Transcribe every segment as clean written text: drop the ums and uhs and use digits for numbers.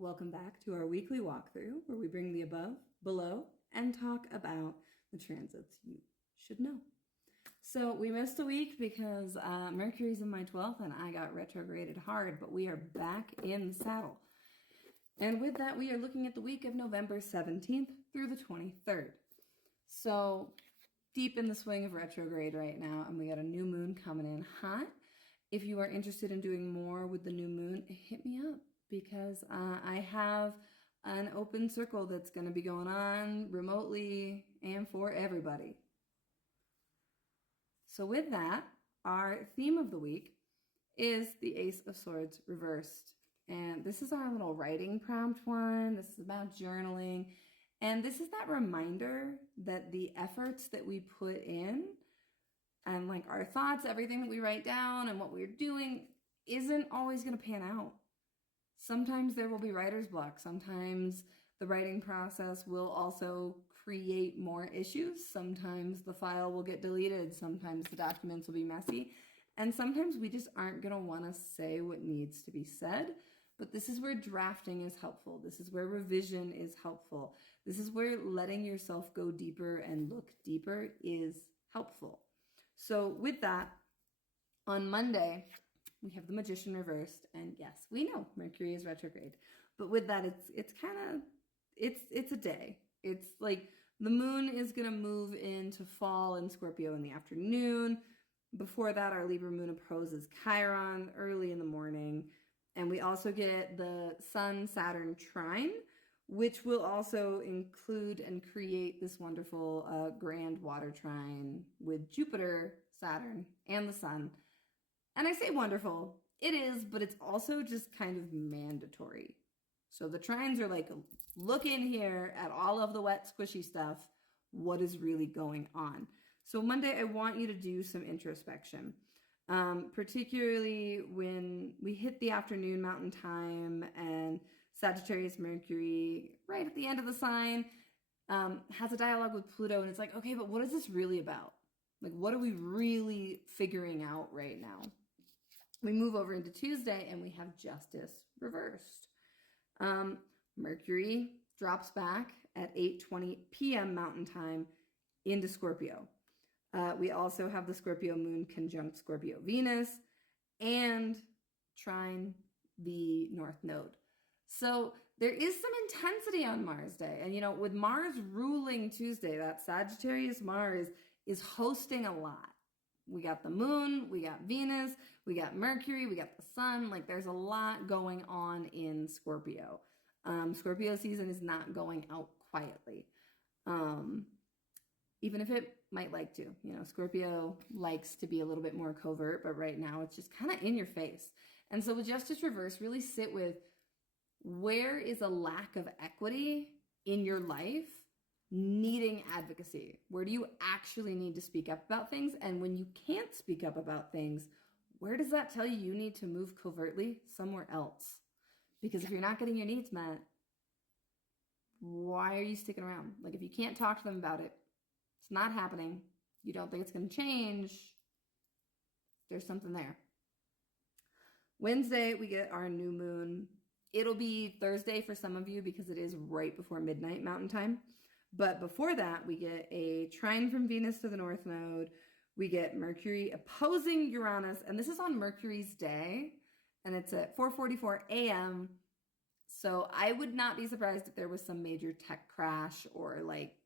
Welcome back to our weekly walkthrough where we bring the above, below, and talk about the transits you should know. So we missed a week because Mercury's in my 12th and I got retrograded hard, but we are back in the saddle. And with that, we are looking at the week of November 17th through the 23rd. So deep in the swing of retrograde right now, and we got a new moon coming in hot. If you are interested in doing more with the new moon, hit me up because I have an open circle that's going to be going on remotely and for everybody. So with that, our theme of the week is the Ace of Swords reversed. And this is our little writing prompt one. This is about journaling. And this is that reminder that the efforts that we put in and like our thoughts, everything that we write down and what we're doing isn't always going to pan out. Sometimes there will be writer's block. Sometimes the writing process will also create more issues. Sometimes the file will get deleted. Sometimes the documents will be messy. And sometimes we just aren't going to want to say what needs to be said. But this is where drafting is helpful. This is where revision is helpful. This is where letting yourself go deeper and look deeper is helpful. So with that, on Monday, we have the Magician reversed. And yes, we know Mercury is retrograde. But with that, it's a day. It's like the moon is going to move into fall in Scorpio in the afternoon. Before that, our Libra moon opposes Chiron early in the morning. And we also get the Sun-Saturn trine, which will also include and create this wonderful grand water trine with Jupiter, Saturn, and the Sun. And I say wonderful. It is, but it's also just kind of mandatory. So the trines are like, look in here at all of the wet, squishy stuff. What is really going on? So Monday, I want you to do some introspection. Particularly when we hit the afternoon mountain time and Sagittarius Mercury right at the end of the sign has a dialogue with Pluto, and it's like, okay, but what is this really about? Like, what are we really figuring out right now? We move over into Tuesday and we have Justice reversed. Mercury drops back at 8:20 p.m. mountain time into Scorpio. We also have the Scorpio moon conjunct Scorpio Venus and trine the North Node. So there is some intensity on Mars Day. And, you know, with Mars ruling Tuesday, that Sagittarius Mars is hosting a lot. We got the moon, we got Venus, we got Mercury, we got the sun. Like there's a lot going on in Scorpio. Scorpio season is not going out quietly. Even if it might like to. You know, Scorpio likes to be a little bit more covert, but right now it's just kind of in your face. And so with Justice Reverse, really sit with where is a lack of equity in your life needing advocacy? Where do you actually need to speak up about things? And when you can't speak up about things, where does that tell you you need to move covertly somewhere else? Because if you're not getting your needs met, why are you sticking around? Like if you can't talk to them about it, it's not happening, you don't think it's going to change, there's something there. Wednesday, we get our new moon. It'll be Thursday for some of you because it is right before midnight mountain time. But before that, we get a trine from Venus to the North Node. We get Mercury opposing Uranus, and this is on Mercury's day, and it's at 4:44 a.m. So I would not be surprised if there was some major tech crash or like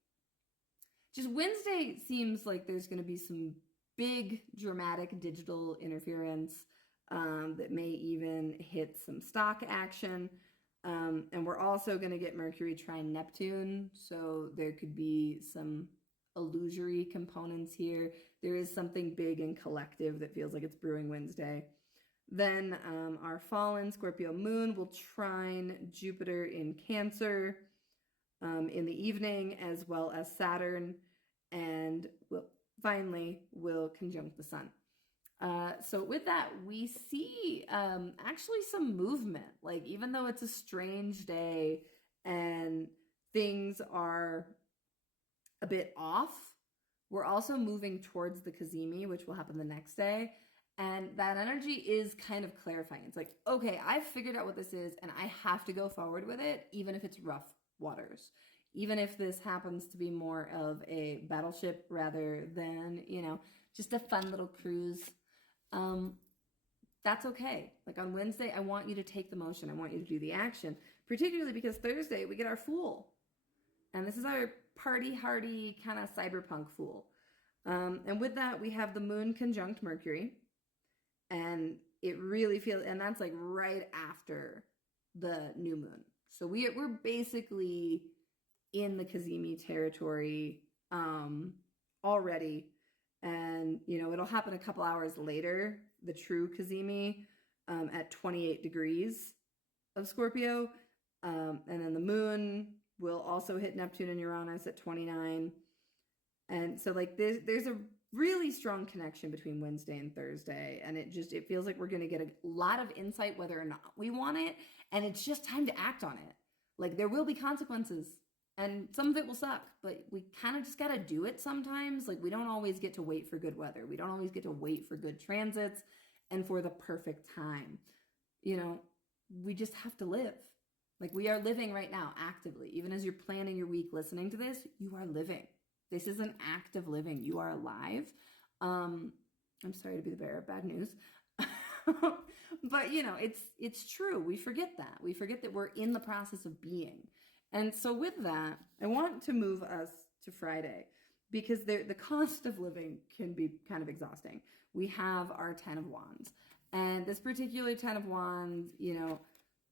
just Wednesday seems like there's going to be some big dramatic digital interference that may even hit some stock action. And we're also going to get Mercury trine Neptune. So there could be some illusory components here. There is something big and collective that feels like it's brewing Wednesday. Then our fallen Scorpio moon will trine Jupiter in Cancer in the evening, as well as Saturn, and finally will conjunct the sun. So with that, we see actually some movement. Like even though it's a strange day and things are a bit off, we're also moving towards the Cazimi, which will happen the next day. And that energy is kind of clarifying. It's like, okay, I've figured out what this is and I have to go forward with it, even if it's rough waters. Even if this happens to be more of a battleship rather than, just a fun little cruise. That's okay. Like on Wednesday, I want you to take the motion. I want you to do the action, particularly because Thursday we get our Fool. And this is our party hardy kind of cyberpunk Fool. And with that, we have the moon conjunct Mercury. And it really feels, and that's like right after the new moon. So we're basically in the Cazimi territory already. And, it'll happen a couple hours later, the true Cazimi at 28 degrees of Scorpio. And then the moon will also hit Neptune and Uranus at 29. And so like there's a really strong connection between Wednesday and Thursday. And it feels like we're going to get a lot of insight whether or not we want it. And it's just time to act on it. Like there will be consequences and some of it will suck, but we kind of just got to do it sometimes. Like we don't always get to wait for good weather. We don't always get to wait for good transits and for the perfect time. We just have to live. Like we are living right now actively. Even as you're planning your week listening to this, you are living. This is an act of living. You are alive. I'm sorry to be the bearer of bad news. But, it's true. We forget that. We forget that we're in the process of being. And so with that, I want to move us to Friday because the cost of living can be kind of exhausting. We have our 10 of Wands. And this particular 10 of Wands,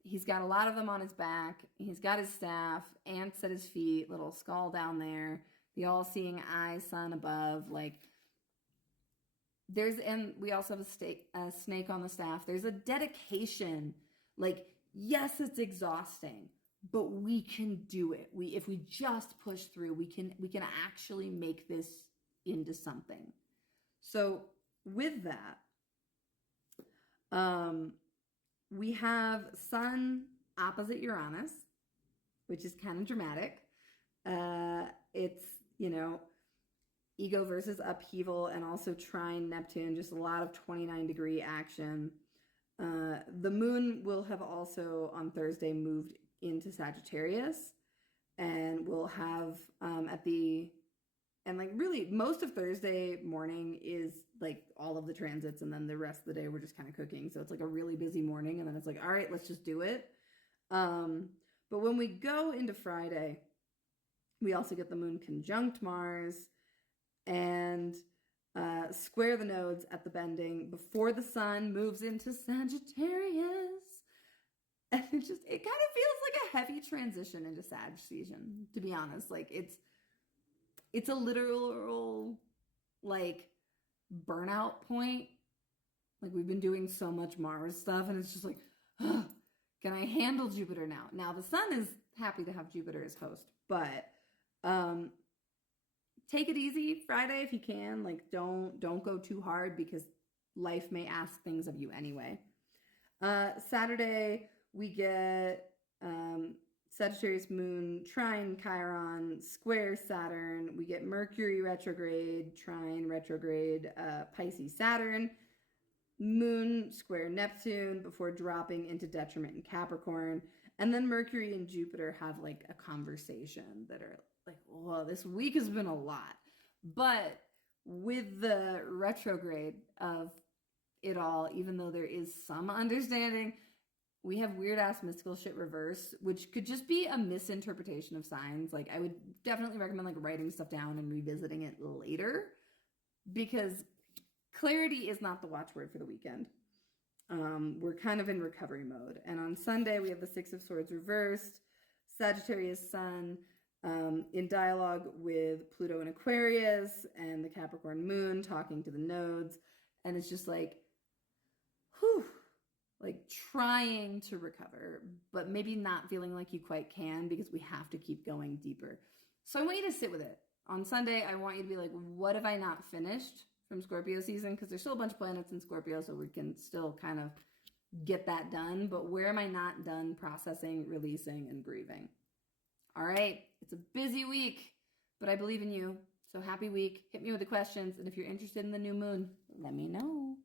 he's got a lot of them on his back. He's got his staff, ants at his feet, little skull down there, the all-seeing eye, sun above. Like and we also have a snake on the staff. There's a dedication. Like, yes, it's exhausting, but we can do it. If we just push through, we can actually make this into something. So with that, we have Sun opposite Uranus, which is kind of dramatic. It's, ego versus upheaval, and also trine Neptune, just a lot of 29-degree action. The moon will have also on Thursday moved into Sagittarius, and we'll have really most of Thursday morning is like all of the transits, and then the rest of the day we're just kind of cooking. So it's like a really busy morning, and then it's like, all right, let's just do it. But when we go into Friday, we also get the moon conjunct Mars and square the nodes at the bending before the sun moves into Sagittarius. And it kind of feels like a heavy transition into Sag season, to be honest. Like it's a literal like burnout point. Like we've been doing so much Mars stuff and it's just like, can I handle Jupiter now? Now the sun is happy to have Jupiter as host, but take it easy Friday if you can. Like don't go too hard because life may ask things of you anyway. Saturday we get Sagittarius moon trine Chiron square Saturn. We get Mercury retrograde trine retrograde Pisces Saturn. Moon square Neptune before dropping into detriment in Capricorn. And then Mercury and Jupiter have like a conversation that are like, whoa, this week has been a lot. But with the retrograde of it all, even though there is some understanding, we have weird ass mystical shit reverse, which could just be a misinterpretation of signs. Like I would definitely recommend like writing stuff down and revisiting it later, because clarity is not the watchword for the weekend. We're kind of in recovery mode. And on Sunday, we have the Six of Swords reversed, Sagittarius sun in dialogue with Pluto in Aquarius, and the Capricorn moon talking to the nodes. And it's just like, whew, like trying to recover, but maybe not feeling like you quite can because we have to keep going deeper. So I want you to sit with it. On Sunday, I want you to be like, what have I not finished from Scorpio season? Because there's still a bunch of planets in Scorpio, so we can still kind of get that done. But where am I not done processing, releasing, and grieving? All right, it's a busy week, but I believe in you. So happy week. Hit me with the questions. And if you're interested in the new moon, let me know.